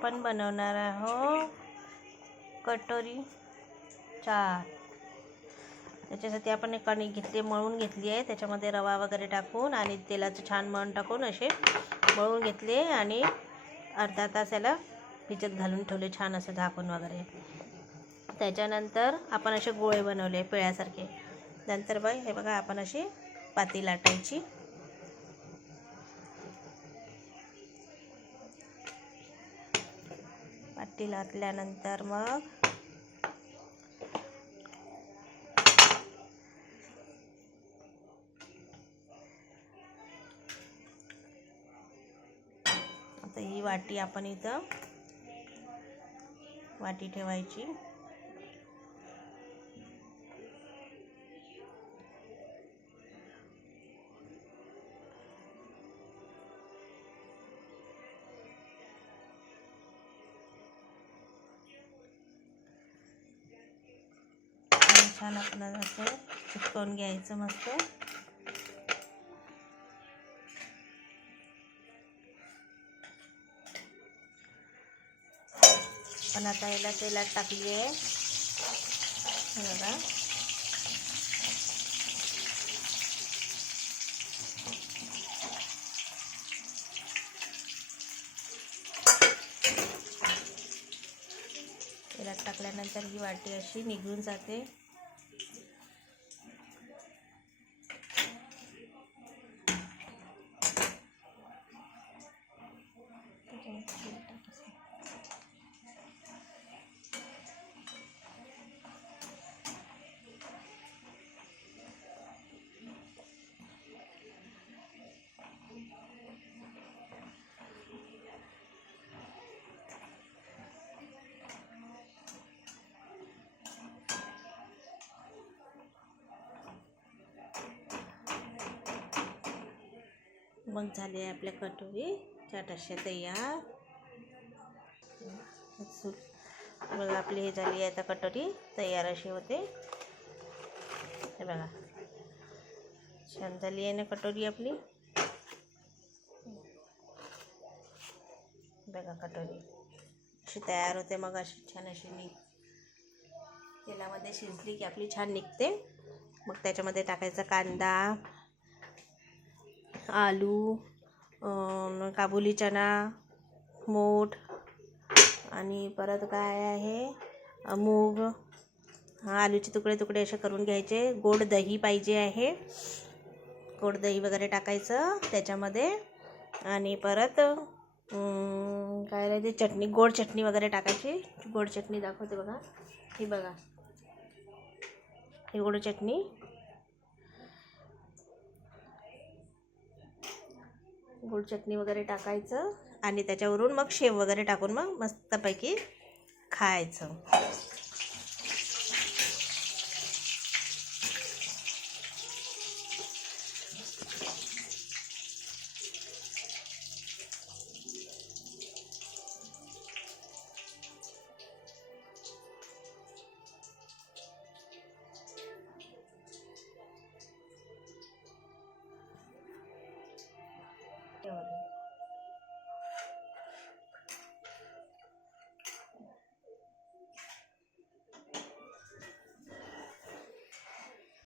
आपण बनवणार आहोत कटोरी चाट। त्याच्यासाठी आपण एक कणिक घेतली, मळून घेतली आहे। त्याच्यामध्ये रवा वगैरे टाकून आणि तेलाचं छान मळण टाकून असे मळून घेतले आणि अर्धा तास याला भिजत घालून ठेवले, छान असं झाकून वगैरे। त्याच्यानंतर आपण असे गोळे बनवले पेळ्यासारखे। नंतर हे बघा आपण अशी पाती लाटायची। पाटी लाटल्यानंतर मग आता ही वाटी आपण इथं वाटी ठेवायची। छान आपण असं चिकटवून घ्यायचं मस्त। पण आता याला तेलात टाकली आहे बघा। तेलात टाकल्यानंतर ही वाटी अशी निघून जाते। मग झाले आपल्या कटोरी चाट अशा तयार। बघा आपली हे झाली आहे आता कटोरी तयार अशी होते। हे बघा छान झाली आहे ना कटोरी आपली। बघा कटोरी अशी तयार होते। मग अशी छान अशी तेलामध्ये शिजली की आपली छान निघते। मग त्याच्यामध्ये टाकायचा कांदा, आलू, काबुली चना, मूग आणि परत काय आहे मूग, आलूचे तुकडे तुकडे असे करून घ्यायचे। गोड दही पाहिजे आहे, गोड दही वगैरे टाकायचं त्याच्यामध्ये। आणि परत काय राहते चटणी, गोड चटणी वगैरे टाकायची। गोड चटणी दाखवते बघा, ही बघा ही गोड चटणी। गोड चटणी वगैरे टाकायचं आणि त्याच्यावरून मग शेव वगैरे टाकून मग मस्तपैकी खायचं। ठेवा.